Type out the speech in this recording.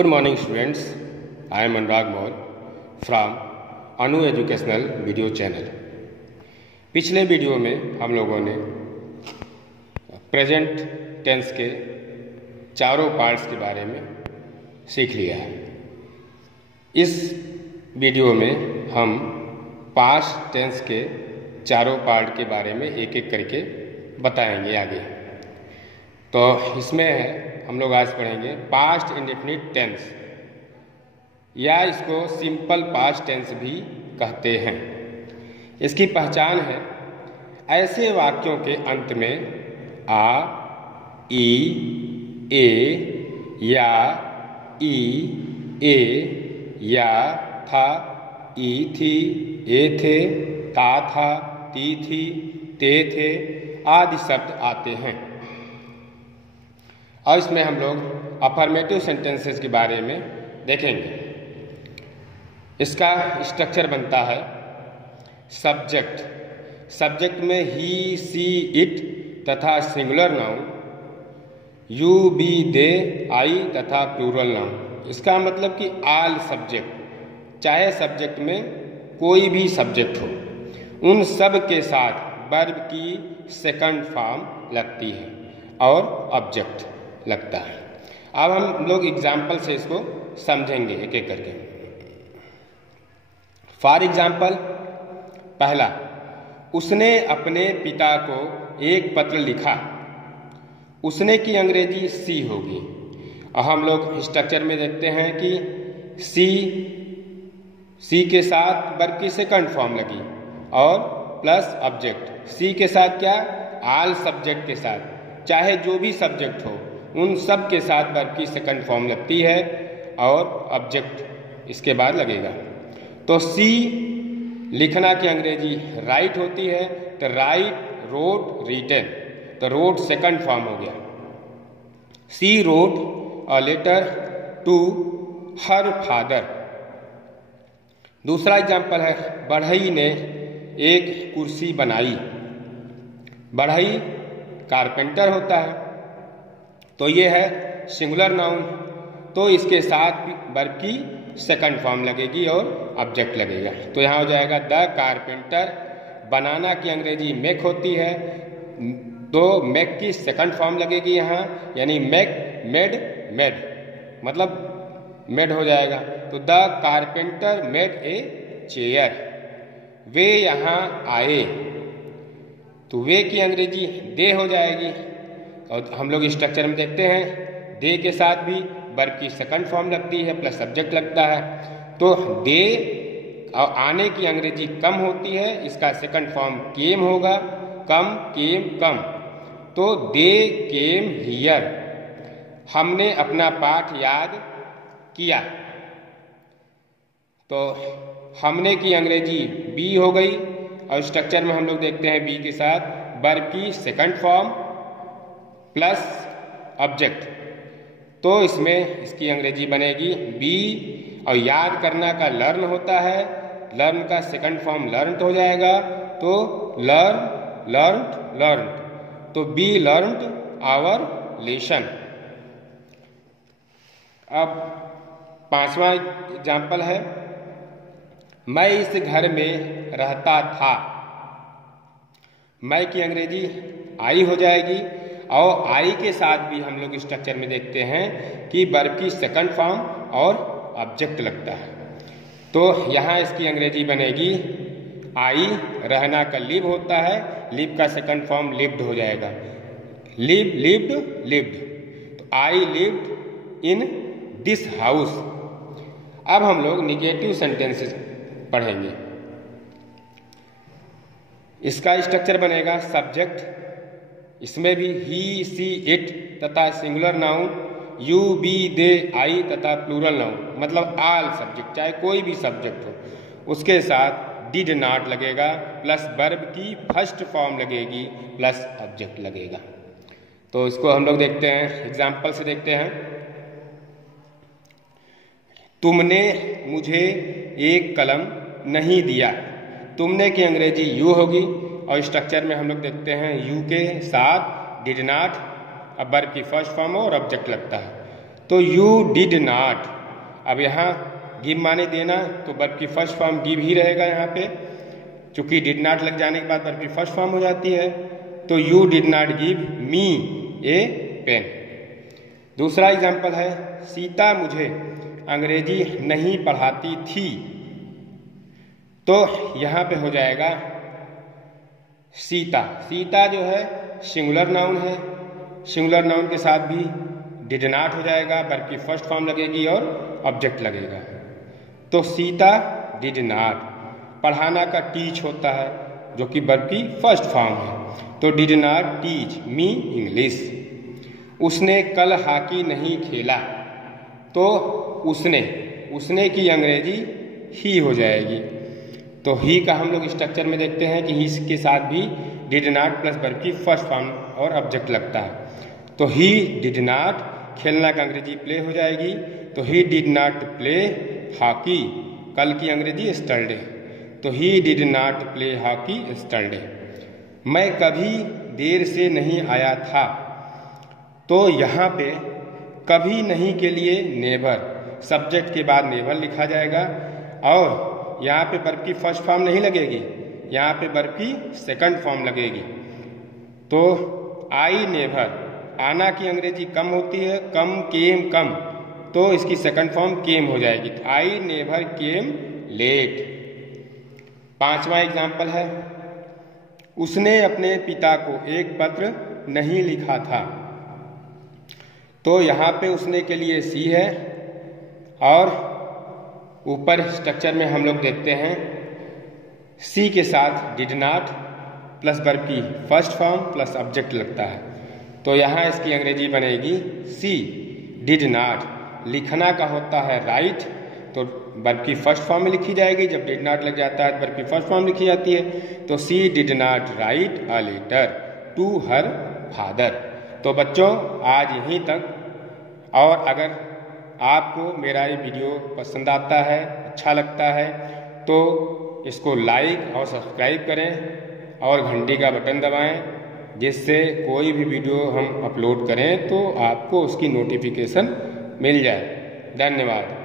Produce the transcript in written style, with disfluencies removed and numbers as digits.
Good morning students, I am Anurag Maur from Anu educational video channel. पिछले video में हम लोगों ने प्रेजेंट टेंस के चारों पार्ट्स के बारे में सीख लिया है। इस वीडियो में हम पास्ट टेंस के चारों पार्ट के बारे में एक एक करके बताएंगे आगे। तो इसमें हम लोग आज पढ़ेंगे पास्ट इंडेफिनिट टेंस, या इसको सिंपल पास्ट टेंस भी कहते हैं। इसकी पहचान है ऐसे वाक्यों के अंत में आ, ई, ए, या, ई, ए, या, था, ई थी, ए थे, ता था, ती थी, ते थे आदि शब्द आते हैं। और इसमें हम लोग अफर्मेटिव सेंटेंसेस के बारे में देखेंगे। इसका स्ट्रक्चर बनता है सब्जेक्ट। सब्जेक्ट में ही, सी, इट तथा सिंगुलर नाउन, यू, बी, दे, आई तथा प्लूरल नाउन। इसका मतलब कि ऑल सब्जेक्ट, चाहे सब्जेक्ट में कोई भी सब्जेक्ट हो, उन सब के साथ वर्ब की सेकंड फॉर्म लगती है और ऑब्जेक्ट लगता है। अब हम लोग एग्जाम्पल से इसको समझेंगे एक एक करके। फॉर एग्जाम्पल, पहला, उसने अपने पिता को एक पत्र लिखा। उसने की अंग्रेजी सी होगी। और हम लोग स्ट्रक्चर में देखते हैं कि सी के साथ वर्ब की सेकंड फॉर्म लगी और प्लस ऑब्जेक्ट। सी के साथ क्या, ऑल सब्जेक्ट के साथ, चाहे जो भी सब्जेक्ट हो उन सब के साथ वर्ब की सेकंड फॉर्म लगती है और ऑब्जेक्ट इसके बाद लगेगा। तो सी लिखना की अंग्रेजी राइट होती है, तो राइट, रोट, रिटन, तो रोट सेकंड फॉर्म हो गया। She wrote a letter to her father. दूसरा एग्जाम्पल है, बढ़ई ने एक कुर्सी बनाई। बढ़ई कारपेंटर होता है, तो ये है सिंगुलर नाउन, तो इसके साथ वर्ब की सेकंड फॉर्म लगेगी और ऑब्जेक्ट लगेगा। तो यहाँ हो जाएगा द कारपेंटर। बनाना की अंग्रेजी मेक होती है, तो मेक की सेकंड फॉर्म लगेगी यहाँ, यानी मेक, मेड, मेड, मतलब मेड हो जाएगा। तो the carpenter made a chair. वे यहाँ आए, तो वे की अंग्रेजी दे हो जाएगी। और हम लोग स्ट्रक्चर में देखते हैं दे के साथ भी वर्ब की सेकंड फॉर्म लगती है प्लस सब्जेक्ट लगता है। तो दे और आने की अंग्रेजी कम होती है, इसका सेकंड फॉर्म केम होगा, कम, केम, कम। तो दे केम हियर। हमने अपना पाठ याद किया, तो हमने की अंग्रेजी बी हो गई। और स्ट्रक्चर में हम लोग देखते हैं बी के साथ वर्ब की सेकंड फॉर्म प्लस ऑब्जेक्ट, तो इसमें इसकी अंग्रेजी बनेगी बी। और याद करना का लर्न होता है, लर्न का सेकंड फॉर्म लर्नड हो जाएगा, तो लर्न, लर्नड, लर्नड, तो बी लर्नड आवर लेसन। अब पांचवा एग्जाम्पल है, मैं इस घर में रहता था। मैं की अंग्रेजी आई हो जाएगी, और आई के साथ भी हम लोग स्ट्रक्चर में देखते हैं कि वर्ब की सेकंड फॉर्म और ऑब्जेक्ट लगता है। तो यहाँ इसकी अंग्रेजी बनेगी आई। रहना का लिव होता है, लिव का सेकंड फॉर्म लिव्ड हो जाएगा, लिव, लिव्ड, लिव्ड, तो I lived in this house. अब हम लोग निगेटिव सेंटेंसेस पढ़ेंगे। इसका स्ट्रक्चर बनेगा सब्जेक्ट। इसमें भी ही, सी, इट तथा सिंगुलर नाउन, यू, बी, दे, आई तथा प्लूरल नाउन, मतलब ऑल सब्जेक्ट, चाहे कोई भी सब्जेक्ट हो, उसके साथ डिड नॉट लगेगा प्लस वर्ब की फर्स्ट फॉर्म लगेगी प्लस ऑब्जेक्ट लगेगा। तो इसको हम लोग देखते हैं, एग्जाम्पल से देखते हैं। तुमने मुझे एक कलम नहीं दिया। तुमने की अंग्रेजी यू होगी, और स्ट्रक्चर में हम लोग देखते हैं यू के साथ डिड नॉट, अब वर्ब की फर्स्ट फॉर्म और ऑब्जेक्ट लगता है। तो यू डिड नॉट, अब यहाँ गिव माने देना, तो वर्ब की फर्स्ट फॉर्म गिव ही रहेगा यहाँ पे, चूंकि डिड नॉट लग जाने के बाद वर्ब की फर्स्ट फॉर्म हो जाती है। तो you did not give me a pen. दूसरा एग्जाम्पल है, सीता मुझे अंग्रेजी नहीं पढ़ाती थी। तो यहाँ पे हो जाएगा सीता। सीता जो है सिंगुलर नाउन है, सिंगुलर नाउन के साथ भी डिड नॉट हो जाएगा, वर्ब की फर्स्ट फॉर्म लगेगी और ऑब्जेक्ट लगेगा। तो सीता डिड नॉट, पढ़ाना का टीच होता है जो कि वर्ब की फर्स्ट फॉर्म है, तो did not teach me English. उसने कल हॉकी नहीं खेला, तो उसने की अंग्रेजी ही हो जाएगी। तो ही का हम लोग स्ट्रक्चर में देखते हैं कि ही के साथ भी डिड नॉट प्लस वर्ब की फर्स्ट फॉर्म और ऑब्जेक्ट लगता है। तो ही डिड नॉट, खेलना का अंग्रेजी प्ले हो जाएगी, तो he did not play hockey, कल की अंग्रेजी यस्टरडे, तो he did not play hockey yesterday. मैं कभी देर से नहीं आया था, तो यहाँ पे कभी नहीं के लिए नेवर, सब्जेक्ट के बाद नेवर लिखा जाएगा और यहाँ पे वर्ब की फर्स्ट फॉर्म नहीं लगेगी, यहाँ पे वर्ब की सेकंड फॉर्म लगेगी। तो आई नेवर, आना की अंग्रेजी कम होती है, कम केम कम, तो इसकी सेकंड फॉर्म केम हो जाएगी, आई नेवर केम लेट। पांचवा एग्जाम्पल है, उसने अपने पिता को एक पत्र नहीं लिखा था। तो यहाँ पे उसने के लिए सी है और ऊपर स्ट्रक्चर में हम लोग देखते हैं सी के साथ डिड नॉट प्लस वर्ब की फर्स्ट फॉर्म प्लस ऑब्जेक्ट लगता है। तो यहाँ इसकी अंग्रेजी बनेगी सी डिड नॉट। लिखना का होता है राइट, तो वर्ब की फर्स्ट फॉर्म में लिखी जाएगी, जब डिड नॉट लग जाता है वर्ब की फर्स्ट फॉर्म लिखी जाती है। तो she did not write a letter to her father. तो बच्चों आज यहीं तक, और अगर आपको मेरा ये वीडियो पसंद आता है, अच्छा लगता है, तो इसको लाइक और सब्सक्राइब करें और घंटी का बटन दबाएं, जिससे कोई भी वीडियो हम अपलोड करें तो आपको उसकी नोटिफिकेशन मिल जाए। धन्यवाद।